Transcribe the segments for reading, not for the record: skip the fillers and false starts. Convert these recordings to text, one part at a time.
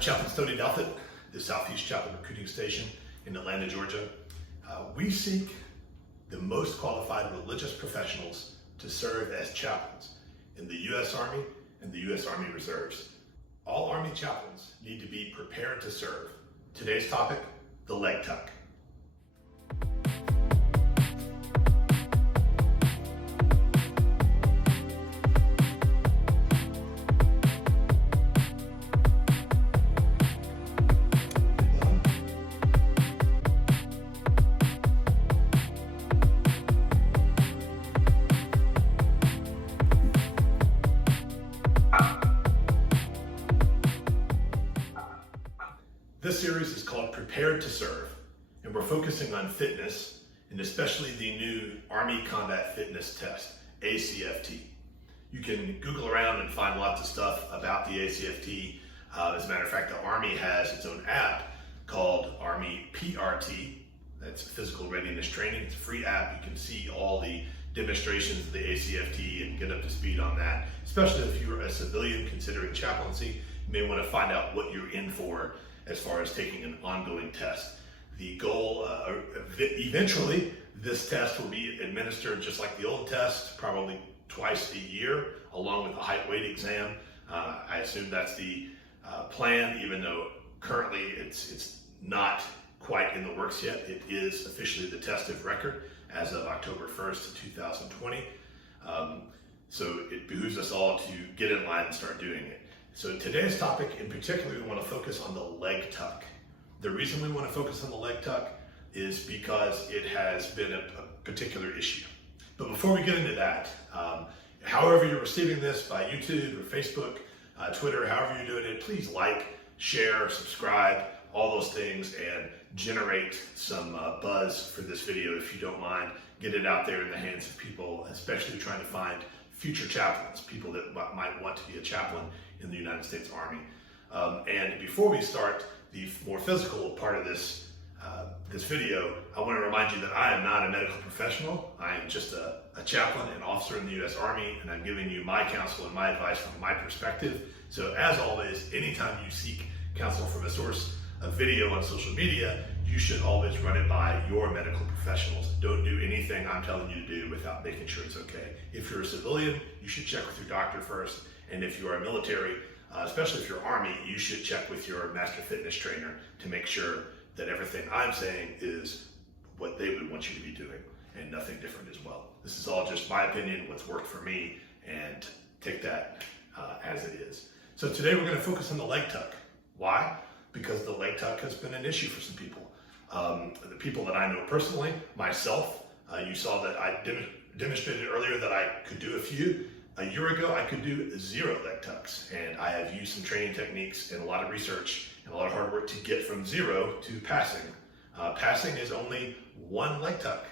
I'm Chaplain Stoney Douthit, the Southeast Chaplain Recruiting Station in Atlanta, Georgia. We seek the most qualified religious professionals to serve as chaplains in the U.S. Army and the U.S. Army Reserves. All Army chaplains need to be prepared to serve. Today's topic, the leg tuck. This series is called Prepared to Serve, and we're focusing on fitness, and especially the new Army Combat Fitness Test, ACFT. You can Google around and find lots of stuff about the ACFT. As a matter of fact, the Army has its own app called Army PRT. That's Physical Readiness Training. It's a free app. You can see all the demonstrations of the ACFT and get up to speed on that. Especially if you're a civilian considering chaplaincy, you may want to find out what you're in for as far as taking an ongoing test. The goal, eventually, this test will be administered just like the old test, probably twice a year, along with a height weight exam. I assume that's the plan, even though currently it's not quite in the works yet. It is officially the test of record as of October 1st, 2020. So it behooves us all to get in line and start doing it. So today's topic in particular, we want to focus on the leg tuck. The reason we want to focus on the leg tuck is because it has been a particular issue. But before we get into that, however you're receiving this by YouTube or Facebook, Twitter, however you're doing it, please like, share, subscribe, all those things, and generate some buzz for this video if you don't mind. Get it out there in the hands of people, especially trying to find future chaplains, people that might want to be a chaplain in the United States Army. And before we start the more physical part of this video, I want to remind you that I am not a medical professional. I am just a chaplain and officer in the U.S. Army, and I'm giving you my counsel and my advice from my perspective. So as always, anytime you seek counsel from a source of video on social media, you should always run it by your medical professionals. Don't do anything I'm telling you to do without making sure it's okay. If you're a civilian, you should check with your doctor first. And if you are military, especially if you're Army, you should check with your master fitness trainer to make sure that everything I'm saying is what they would want you to be doing and nothing different as well. This is all just my opinion, what's worked for me, and take that as it is. So today we're going to focus on the leg tuck. Why? Because the leg tuck has been an issue for some people. The people that I know personally, myself, you saw that I demonstrated earlier that I could do a few. A year ago, I could do 0 leg tucks, and I have used some training techniques and a lot of research and a lot of hard work to get from 0 to passing. Passing is only 1 leg tuck.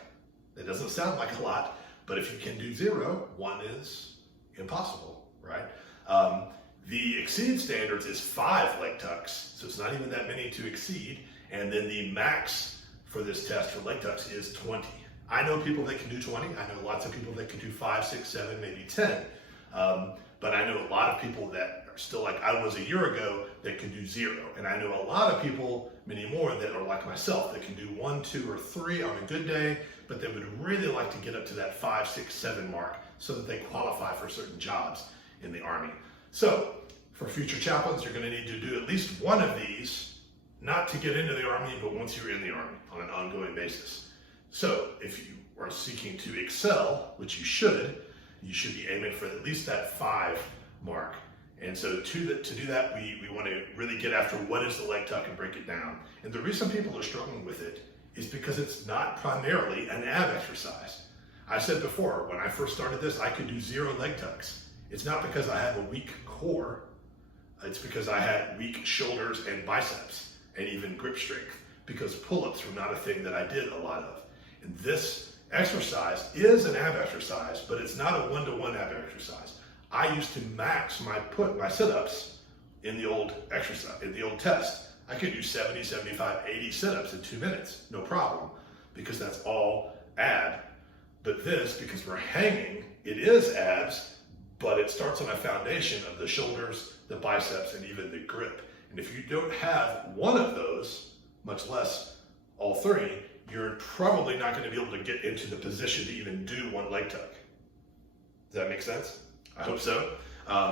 That doesn't sound like a lot, but if you can do 0, 1 is impossible, right? The exceed standards is 5 leg tucks, so it's not even that many to exceed, and then the max for this test for leg tucks is 20. I know people that can do 20. I know lots of people that can do 5, 6, 7, maybe 10. But I know a lot of people that are still like I was a year ago that can do 0. And I know a lot of people, many more, that are like myself that can do 1, 2, or 3 on a good day, but they would really like to get up to that 5, 6, 7 mark so that they qualify for certain jobs in the Army. So for future chaplains, you're going to need to do at least one of these, not to get into the Army, but once you're in the Army on an ongoing basis. So if you are seeking to excel, which you should be aiming for at least that 5 mark. And so to do that, we want to really get after what is the leg tuck and break it down. And the reason people are struggling with it is because it's not primarily an ab exercise. I said before, when I first started this, I could do 0 leg tucks. It's not because I have a weak core. It's because I had weak shoulders and biceps and even grip strength, because pull-ups were not a thing that I did a lot of. And this exercise is an ab exercise, but it's not a 1-to-1 ab exercise. I used to max my sit-ups in the old test. I could do 70, 75, 80 sit-ups in 2 minutes, no problem, because that's all ab. But this, because we're hanging, it is abs, but it starts on a foundation of the shoulders, the biceps, and even the grip. And if you don't have one of those, much less all three, you're probably not going to be able to get into the position to even do one leg tuck. Does that make sense? I hope so.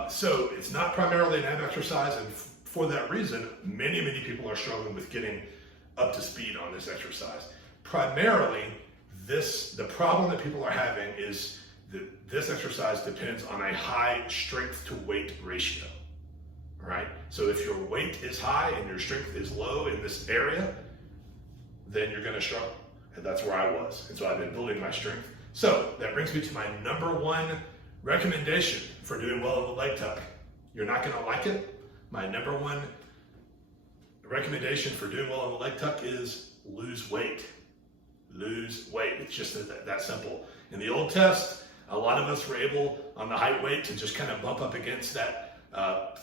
So it's not primarily an ab exercise, and for that reason, many people are struggling with getting up to speed on this exercise. Primarily, the problem that people are having is that this exercise depends on a high strength to weight ratio. All right? So if your weight is high and your strength is low in this area, then you're going to struggle. And that's where I was. And so I've been building my strength. So that brings me to my number one recommendation for doing well in the leg tuck. You're not going to like it. My number one recommendation for doing well in the leg tuck is lose weight. Lose weight. It's just that simple. In the old test, a lot of us were able on the height weight to just kind of bump up against that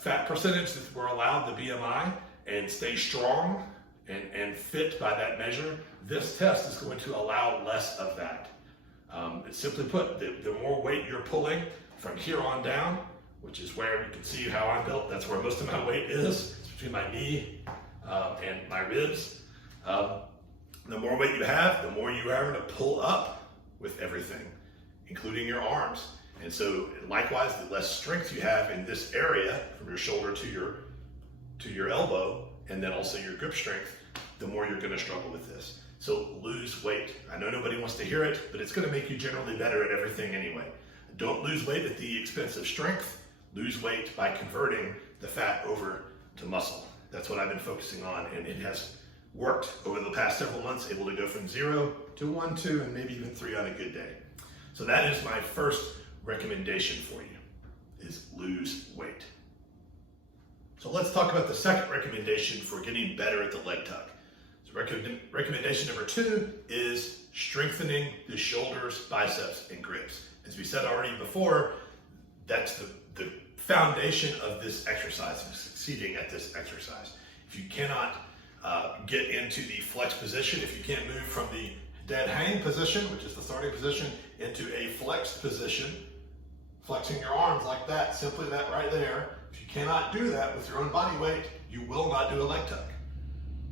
fat percentage that we're allowed, the BMI, and stay strong and fit by that measure. This test is going to allow less of that. Simply put, the more weight you're pulling from here on down, which is where you can see how I'm built, that's where most of my weight is. It's between my knee and my ribs. The more weight you have, the more you are going to pull up with everything, including your arms. And so likewise, the less strength you have in this area, from your shoulder to your elbow, and then also your grip strength, the more you're going to struggle with this. So lose weight. I know nobody wants to hear it, but it's going to make you generally better at everything anyway. Don't lose weight at the expense of strength. Lose weight by converting the fat over to muscle. That's what I've been focusing on, and it has worked over the past several months, able to go from 0 to 1, 2, and maybe even 3 on a good day. So that is my first recommendation for you, is lose weight. So let's talk about the second recommendation for getting better at the leg tuck. So recommendation number 2 is strengthening the shoulders, biceps, and grips. As we said already before, that's the foundation of this exercise, of succeeding at this exercise. If you cannot get into the flex position, if you can't move from the dead hang position, which is the starting position, into a flexed position, flexing your arms like that, simply that right there. If you cannot do that with your own body weight, you will not do a leg tuck,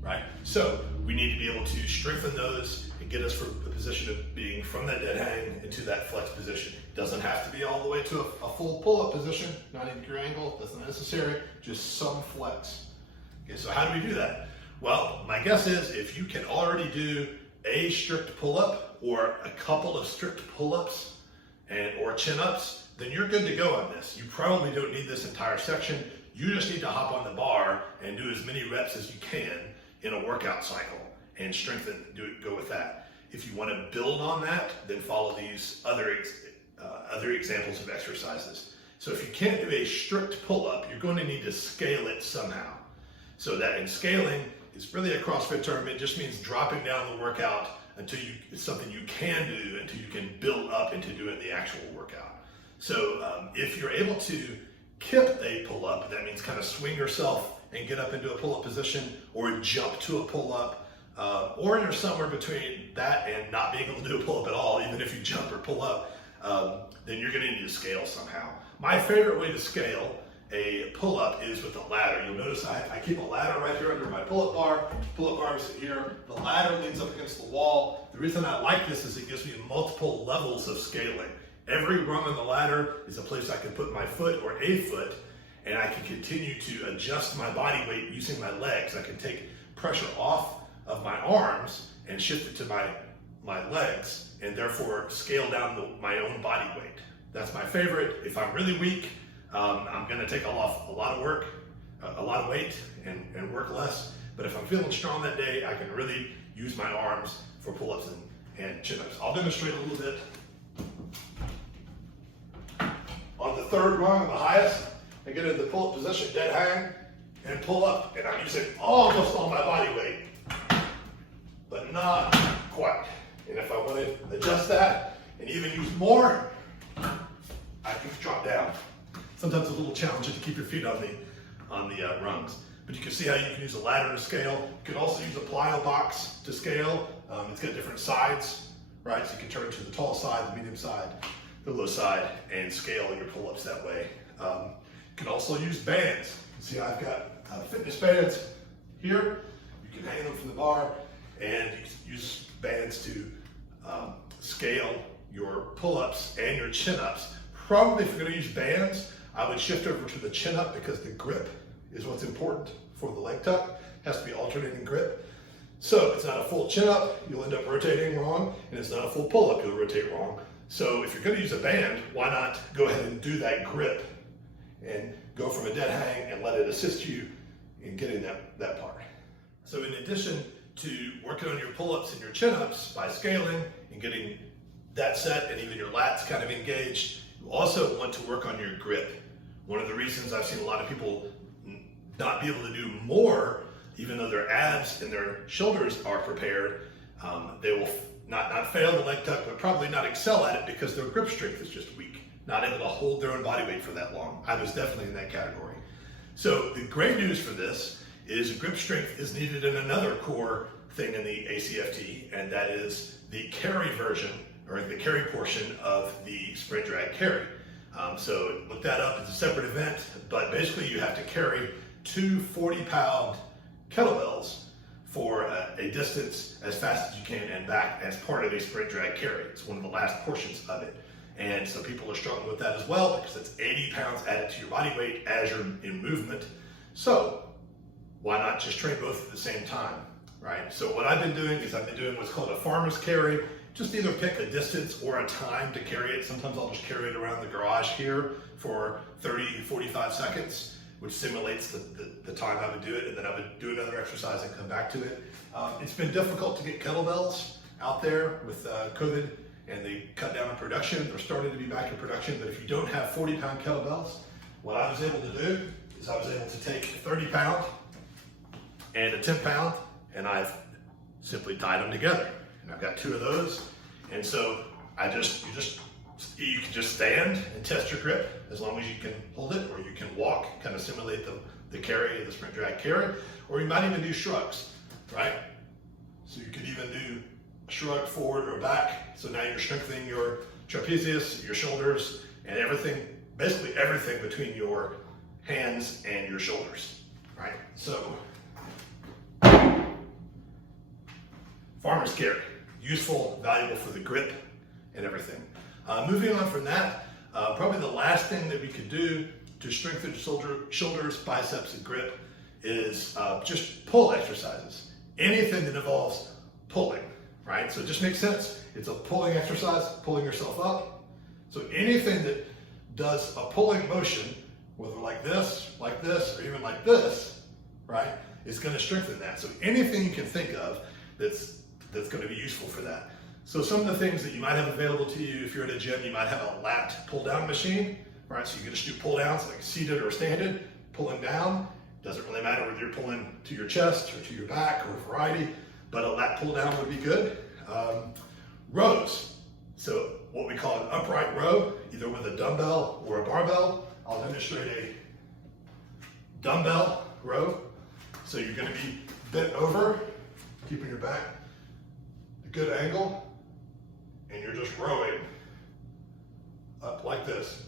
right? So we need to be able to strengthen those and get us from the position of being from that dead hang into that flex position. It doesn't have to be all the way to a full pull-up position, 90-degree angle, that's not necessary, just some flex. Okay, so how do we do that? Well, my guess is if you can already do a strict pull-up or a couple of strict pull-ups or chin-ups, then you're good to go on this. You probably don't need this entire section. You just need to hop on the bar and do as many reps as you can in a workout cycle and strengthen, go with that. If you want to build on that, then follow these other examples of exercises. So if you can't do a strict pull-up, you're going to need to scale it somehow. So that in scaling is really a CrossFit term. It just means dropping down the workout until it's something you can do, until you can build up into doing the actual workout. So if you're able to kip a pull-up, that means kind of swing yourself and get up into a pull-up position, or jump to a pull-up, or you're somewhere between that and not being able to do a pull-up at all, even if you jump or pull up, then you're going to need to scale somehow. My favorite way to scale a pull-up is with a ladder. You'll notice I keep a ladder right here under my pull-up bar. Pull-up bar is here. The ladder leans up against the wall. The reason I like this is it gives me multiple levels of scaling. Every rung on the ladder is a place I can put my foot or a foot, and I can continue to adjust my body weight using my legs. I can take pressure off of my arms and shift it to my legs, and therefore scale down my own body weight. That's my favorite. If I'm really weak, I'm going to take off a lot of work, a lot of weight, and work less. But if I'm feeling strong that day, I can really use my arms for pull-ups and chin-ups. I'll demonstrate a little bit. On the third rung, the highest, I get into the pull-up position, dead hang, and pull up. And I'm using almost all my body weight, but not quite. And if I want to adjust that and even use more, I can drop down. Sometimes it's a little challenging to keep your feet on the rungs. But you can see how you can use a ladder to scale. You can also use a plyo box to scale. It's got different sides, right? So you can turn it to the tall side, the medium side, the low side, and scale your pull-ups that way. You can also use bands. See, I've got fitness bands here. You can hang them from the bar, and you can use bands to scale your pull-ups and your chin-ups. Probably if you're going to use bands, I would shift over to the chin-up because the grip is what's important for the leg tuck. It has to be alternating grip. So it's not a full chin-up, you'll end up rotating wrong, and it's not a full pull-up, you'll rotate wrong. So if you're going to use a band, why not go ahead and do that grip and go from a dead hang and let it assist you in getting that part. So in addition to working on your pull-ups and your chin-ups by scaling and getting that set and even your lats kind of engaged, you also want to work on your grip. One of the reasons I've seen a lot of people not be able to do more, even though their abs and their shoulders are prepared, they will not fail the leg tuck, but probably not excel at it because their grip strength is just weak, not able to hold their own body weight for that long. I was definitely in that category. So the great news for this is grip strength is needed in another core thing in the ACFT, and that is the carry version, or the carry portion of the sprint drag carry. So look that up, it's a separate event, but basically you have to carry 2 40-pound kettlebells for a distance as fast as you can and back as part of a sprint drag carry. It's one of the last portions of it. And so people are struggling with that as well because it's 80 pounds added to your body weight as you're in movement. So why not just train both at the same time, right? So what I've been doing is I've been doing what's called a farmer's carry. Just either pick a distance or a time to carry it. Sometimes I'll just carry it around the garage here for 30, 45 seconds, which simulates the time I would do it, and then I would do another exercise and come back to it. It's been difficult to get kettlebells out there with COVID, and they cut down on production. They're starting to be back in production, but if you don't have 40-pound kettlebells, what I was able to do is I was able to take a 30-pound and a 10-pound, and I've simply tied them together. And I've got 2 of those, and so you can just stand and test your grip as long as you can hold it, or you can walk, kind of simulate the carry of the sprint drag carry, or you might even do shrugs, right? So you could even do a shrug forward or back. So now you're strengthening your trapezius, your shoulders, and everything, basically everything between your hands and your shoulders, right? So farmer's carry, useful, valuable for the grip and everything. Moving on from that, probably the last thing that we could do to strengthen shoulders, biceps, and grip is just pull exercises. Anything that involves pulling, right? So it just makes sense. It's a pulling exercise, pulling yourself up. So anything that does a pulling motion, whether like this, or even like this, right, is going to strengthen that. So anything you can think of that's going to be useful for that. So some of the things that you might have available to you if you're at a gym, you might have a lat pull down machine, right? So you can just do pull downs like seated or standing, pulling down. Doesn't really matter whether you're pulling to your chest or to your back or a variety, but a lat pull down would be good. Rows. So what we call an upright row, either with a dumbbell or a barbell. I'll demonstrate a dumbbell row. So you're going to be bent over, keeping your back a good angle, and you're just rowing up like this.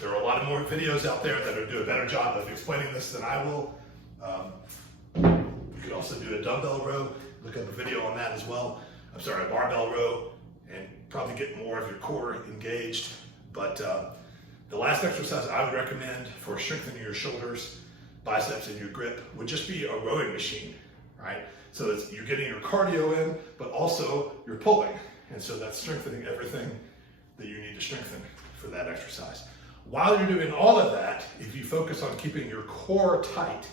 There are a lot of more videos out there that will do a better job of explaining this than I will. You could also do a dumbbell row, look up a video on that as well. I'm sorry, a barbell row, and probably get more of your core engaged. But the last exercise I would recommend for strengthening your shoulders, biceps, and your grip would just be a rowing machine, right? So you're getting your cardio in, but also you're pulling. And so that's strengthening everything that you need to strengthen for that exercise. While you're doing all of that, if you focus on keeping your core tight,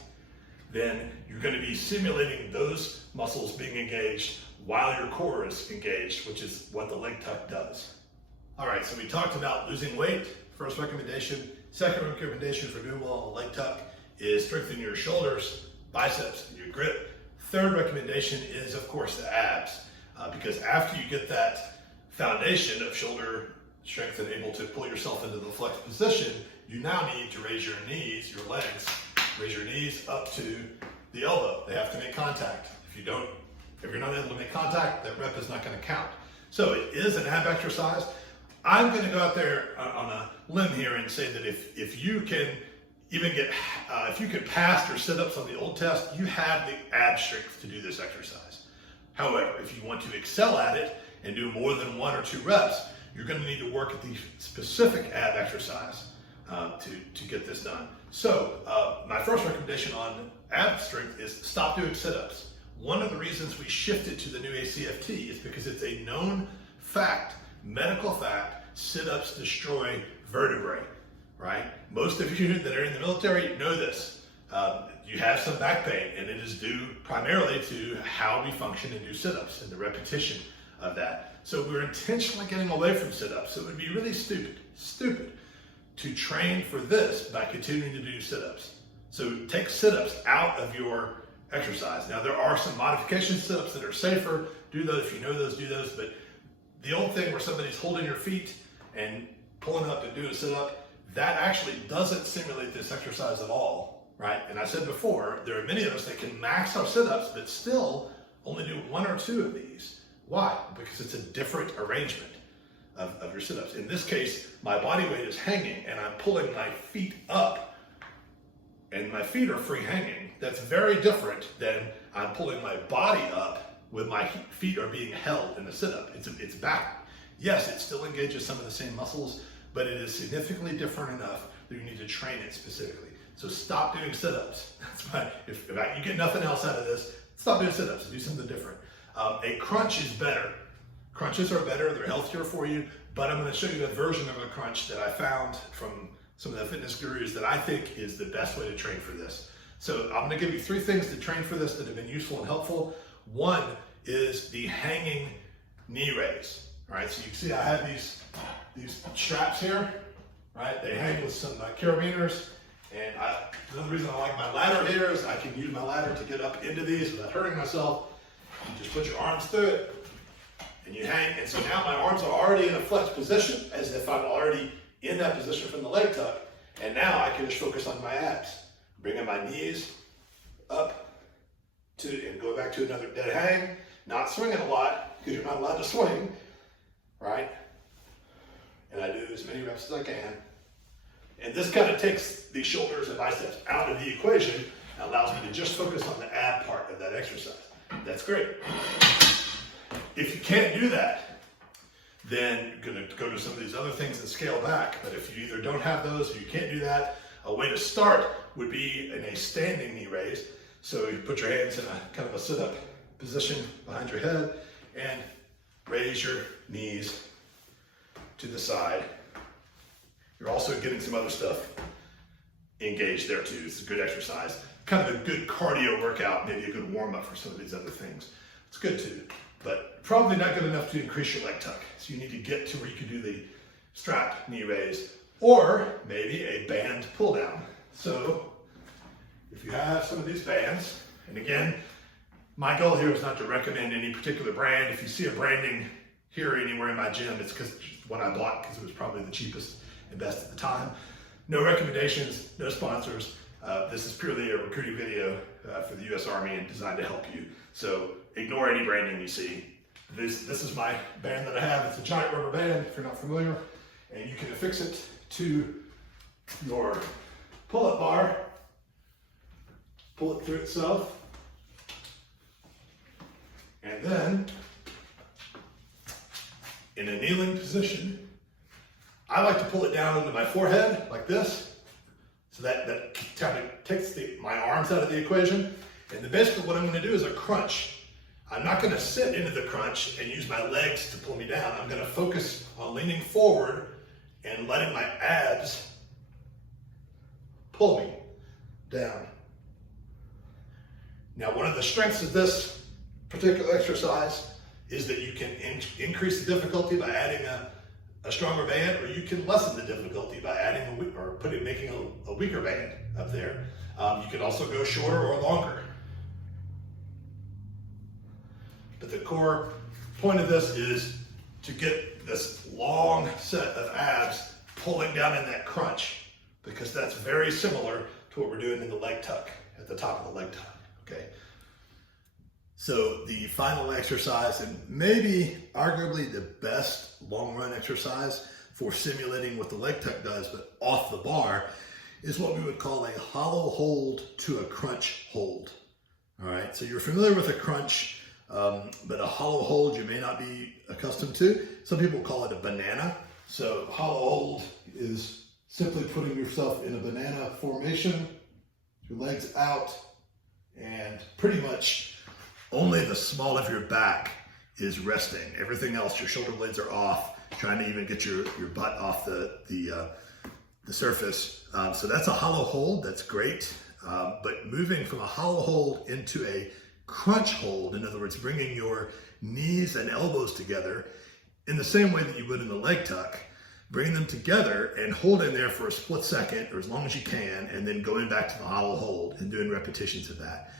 then you're going to be simulating those muscles being engaged while your core is engaged, which is what the leg tuck does. All right, so we talked about losing weight, first recommendation. Second recommendation for doing well on the leg tuck is strengthening your shoulders, biceps, and your grip. Third recommendation is, of course, the abs, because after you get that foundation of shoulder strength and able to pull yourself into the flex position, you now need to raise your knees, your legs, raise your knees up to the elbow. They have to make contact. If you're not able to make contact, that rep is not going to count. So it is an ab exercise. I'm going to go out there on a limb here and say that if you can even get, if you can pass your sit-ups on the old test, you have the ab strength to do this exercise. However, if you want to excel at it and do more than 1 or 2 reps, you're going to need to work at the specific ab exercise to get this done. So my first recommendation on ab strength is stop doing sit-ups. One of the reasons we shifted to the new ACFT is because it's a known fact, medical fact, sit-ups destroy vertebrae, right? Most of you that are in the military know this. You have some back pain, and it is due primarily to how we function and do sit-ups and the repetition of that. So we're intentionally getting away from sit-ups. So it would be really stupid to train for this by continuing to do sit-ups. So take sit-ups out of your exercise. Now there are some modification sit-ups that are safer. Do those if you know those, do those. But the old thing where somebody's holding your feet and pulling up and doing a sit-up, that actually doesn't simulate this exercise at all, right? And I said before, there are many of us that can max our sit-ups, but still only do 1 or 2 of these. Why? Because it's a different arrangement of your sit-ups. In this case, my body weight is hanging and I'm pulling my feet up and my feet are free hanging. That's very different than I'm pulling my body up with my feet are being held in a sit-up. It's back. Yes, it still engages some of the same muscles, but it is significantly different enough that you need to train it specifically. So stop doing sit-ups. That's why if you get nothing else out of this, stop doing sit-ups, do something different. A crunch is better. Crunches are better, they're healthier for you, but I'm going to show you a version of a crunch that I found from some of the fitness gurus that I think is the best way to train for this. So I'm going to give you 3 things to train for this that have been useful and helpful. One is the hanging knee raise. All right, so you can see I have these straps here, right? They hang with some carabiners, and the reason I like my ladder here is I can use my ladder to get up into these without hurting myself. You just put your arms through it, and you hang, and so now my arms are already in a flexed position as if I'm already in that position from the leg tuck, and now I can just focus on my abs. Bringing my knees up and go back to another dead hang, not swinging a lot because you're not allowed to swing, right? And I do as many reps as I can. And this kind of takes the shoulders and biceps out of the equation and allows me to just focus on the ab part of that exercise. That's great. If you can't do that, then you're going to go to some of these other things and scale back. But if you either don't have those or you can't do that, a way to start would be in a standing knee raise. So you put your hands in a kind of a sit-up position behind your head and raise your knees to the side. You're also getting some other stuff engaged there too. It's a good exercise. Kind of a good cardio workout, maybe a good warm-up for some of these other things. It's good too, but probably not good enough to increase your leg tuck. So you need to get to where you can do the strap knee raise or maybe a band pull down. So if you have some of these bands, and again, my goal here is not to recommend any particular brand. If you see a branding here anywhere in my gym, it's because what I bought because it was probably the cheapest and best at the time. No recommendations, no sponsors. This is purely a recruiting video for the U.S. Army and designed to help you. So ignore any branding you see. This is my band that I have. It's a giant rubber band, if you're not familiar, and you can affix it to your pull-up bar, pull it through itself, and then in a kneeling position, I like to pull it down into my forehead like this, so that kind of takes my arms out of the equation. And then basically what I'm going to do is a crunch. I'm not going to sit into the crunch and use my legs to pull me down. I'm going to focus on leaning forward and letting my abs pull me down. Now, one of the strengths of this particular exercise is that you can increase the difficulty by adding a stronger band, or you can lessen the difficulty by adding making a weaker band up there. You can also go shorter or longer. But the core point of this is to get this long set of abs pulling down in that crunch, because that's very similar to what we're doing in the leg tuck, at the top of the leg tuck, okay? So the final exercise, and maybe arguably the best long run exercise, for simulating what the leg tuck does, but off the bar, is what we would call a hollow hold to a crunch hold. All right, so you're familiar with a crunch, but a hollow hold you may not be accustomed to. Some people call it a banana. So hollow hold is simply putting yourself in a banana formation, your legs out, and pretty much only the small of your back is resting. Everything else, your shoulder blades are off, trying to even get your butt off the surface. So that's a hollow hold, that's great. But moving from a hollow hold into a crunch hold, in other words, bringing your knees and elbows together in the same way that you would in the leg tuck, bringing them together and holding there for a split second or as long as you can, and then going back to the hollow hold and doing repetitions of that.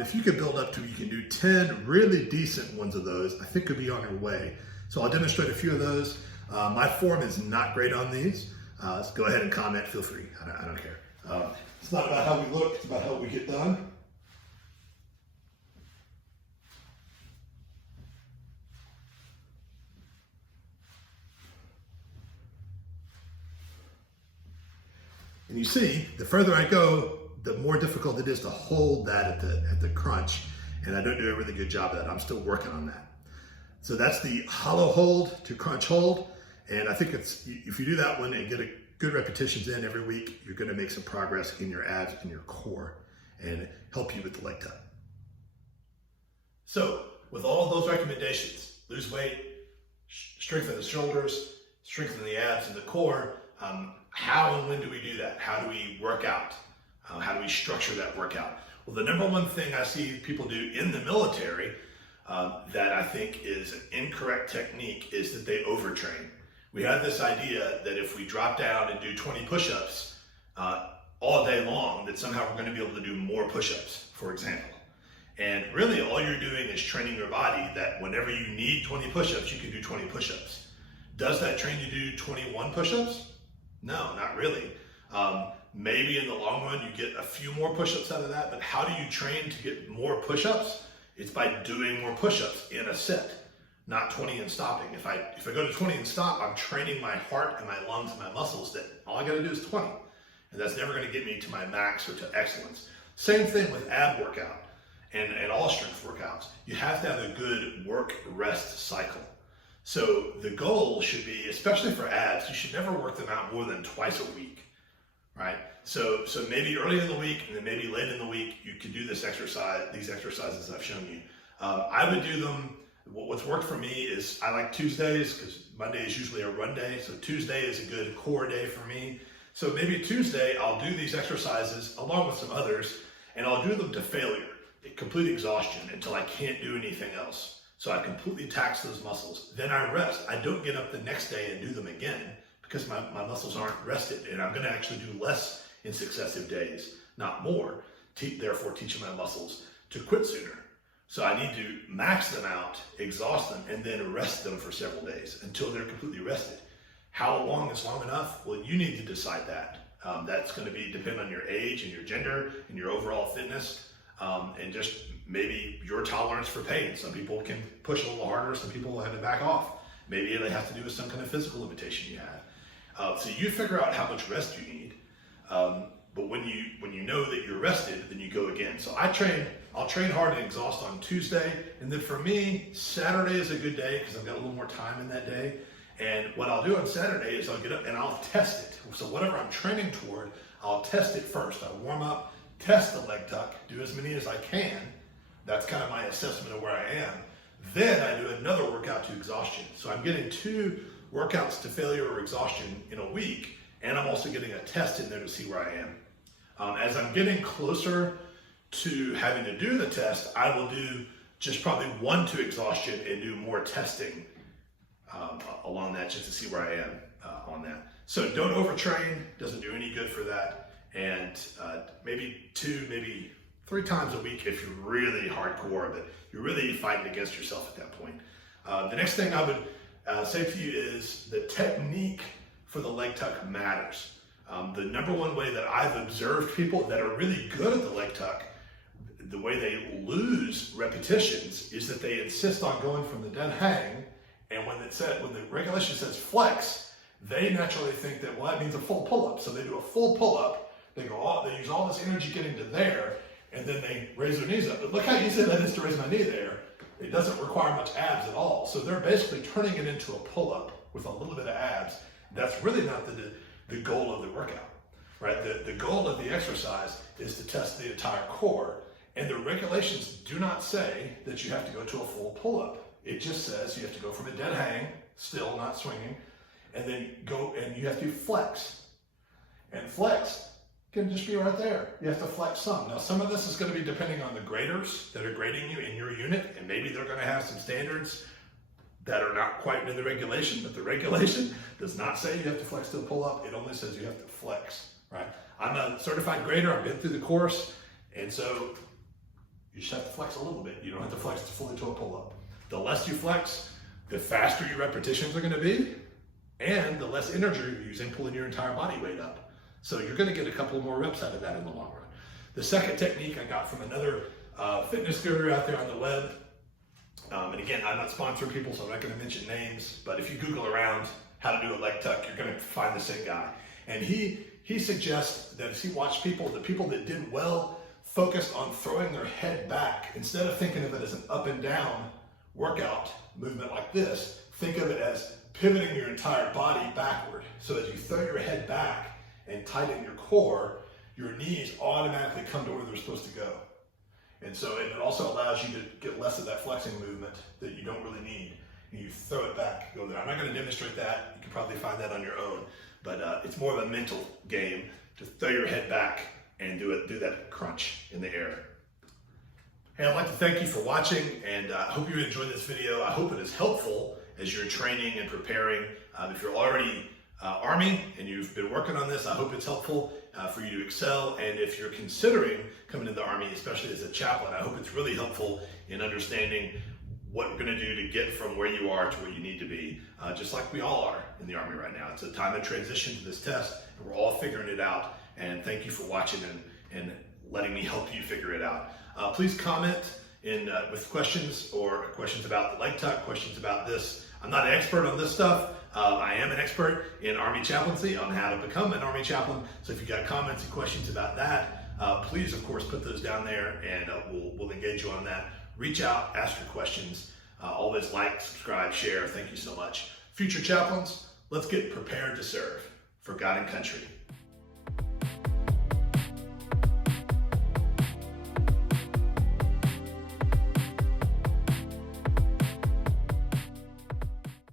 If you could build up to, you can do 10 really decent ones of those, I think could be on your way. So I'll demonstrate a few of those. My form is not great on these. So go ahead and comment, feel free, I don't care. It's not about how we look, it's about how we get done. And you see, the further I go, the more difficult it is to hold that at the crunch. And I don't do a really good job of that. I'm still working on that. So that's the hollow hold to crunch hold. And I think if you do that one and get a good repetitions in every week, you're going to make some progress in your abs and your core and help you with the leg tuck. So with all those recommendations, lose weight, strengthen the shoulders, strengthen the abs and the core, how and when do we do that? How do we work out? How do we structure that workout? Well, the number one thing I see people do in the military that I think is an incorrect technique is that they overtrain. We have this idea that if we drop down and do 20 push-ups all day long, that somehow we're going to be able to do more push-ups, for example. And really all you're doing is training your body that whenever you need 20 push-ups, you can do 20 push-ups. Does that train you to do 21 push-ups? No, not really. Maybe in the long run you get a few more push-ups out of that, but how do you train to get more push-ups? It's by doing more push-ups in a set, not 20 and stopping. If I go to 20 and stop, I'm training my heart and my lungs and my muscles that all I gotta do is 20. And that's never gonna get me to my max or to excellence. Same thing with ab workout and all strength workouts. You have to have a good work-rest cycle. So the goal should be, especially for abs, you should never work them out more than twice a week, right? So maybe early in the week and then maybe late in the week, you can do this exercise, these exercises I've shown you. I would do them, what's worked for me is I like Tuesdays because Monday is usually a run day. So Tuesday is a good core day for me. So maybe Tuesday, I'll do these exercises along with some others, and I'll do them to failure, complete exhaustion until I can't do anything else. So I completely tax those muscles. Then I rest. I don't get up the next day and do them again because my muscles aren't rested, and I'm gonna actually do less in successive days, not more, therefore teaching my muscles to quit sooner. So I need to max them out, exhaust them, and then rest them for several days until they're completely rested. How long is long enough? Well, you need to decide that. That's gonna depend on your age and your gender and your overall fitness. And just maybe your tolerance for pain. Some people can push a little harder, some people will have to back off. Maybe it has to do with some kind of physical limitation you have. So you figure out how much rest you need. But when you know that you're rested, then you go again. So I'll train hard and exhaust on Tuesday. And then for me, Saturday is a good day because I've got a little more time in that day. And what I'll do on Saturday is I'll get up and I'll test it. So whatever I'm training toward, I'll test it first. I warm up, test the leg tuck, do as many as I can. That's kind of my assessment of where I am. Then I do another workout to exhaustion. So I'm getting 2 workouts to failure or exhaustion in a week, and I'm also getting a test in there to see where I am. As I'm getting closer to having to do the test, I will do just probably 1 to exhaustion and do more testing along that just to see where I am on that. So don't overtrain, doesn't do any good for that. And maybe 2, maybe 3 times a week if you're really hardcore, but you're really fighting against yourself at that point. The next thing I would say to you is the technique for the leg tuck matters. The number one way that I've observed people that are really good at the leg tuck, the way they lose repetitions is that they insist on going from the dead hang, and when the regulation says flex, they naturally think that, well, that means a full pull-up. So they do a full pull-up, they use all this energy getting to there, and then they raise their knees up. But look how easy that is to raise my knee there. It doesn't require much abs at all. So they're basically turning it into a pull-up with a little bit of abs. That's really not the goal of the workout, right? The goal of the exercise is to test the entire core. And the regulations do not say that you have to go to a full pull-up. It just says you have to go from a dead hang, still not swinging, and then go and you have to flex. And flex can just be right there. You have to flex some. Now, some of this is going to be depending on the graders that are grading you in your unit, and maybe they're going to have some standards that are not quite in the regulation, but the regulation does not say you have to flex to a pull-up. It only says you have to flex, right? I'm a certified grader. I've been through the course, and so you just have to flex a little bit. You don't have to flex fully to a pull-up. The less you flex, the faster your repetitions are going to be, and the less energy you're using pulling your entire body weight up. So you're going to get a couple more reps out of that in the long run. The second technique I got from another fitness guru out there on the web. And again, I'm not sponsoring people, so I'm not going to mention names. But if you Google around how to do a leg tuck, you're going to find the same guy. And he suggests that as he watched people, the people that did well focused on throwing their head back. Instead of thinking of it as an up and down workout movement like this, think of it as pivoting your entire body backward. So as you throw your head back and tighten your core, your knees automatically come to where they're supposed to go. And so it also allows you to get less of that flexing movement that you don't really need. And you throw it back, go there. I'm not going to demonstrate that. You can probably find that on your own. But it's more of a mental game to throw your head back and do that crunch in the air. Hey, I'd like to thank you for watching, and I hope you enjoyed this video. I hope it is helpful as you're training and preparing. If you're already Army and you've been working on this, I hope it's helpful for you to excel. And if you're considering coming into the Army, especially as a chaplain, I hope it's really helpful in understanding what we're going to do to get from where you are to where you need to be, just like we all are in the Army right now. It's a time of transition to this test, and we're all figuring it out. And thank you for watching and letting me help you figure it out. Please comment with questions or questions about the leg tuck, questions about this. I'm not an expert on this stuff. I am an expert in Army chaplaincy on how to become an Army chaplain. So if you've got comments and questions about that, please, of course, put those down there, and we'll engage you on that. Reach out, ask your questions. Always like, subscribe, share. Thank you so much. Future chaplains, let's get prepared to serve for God and country.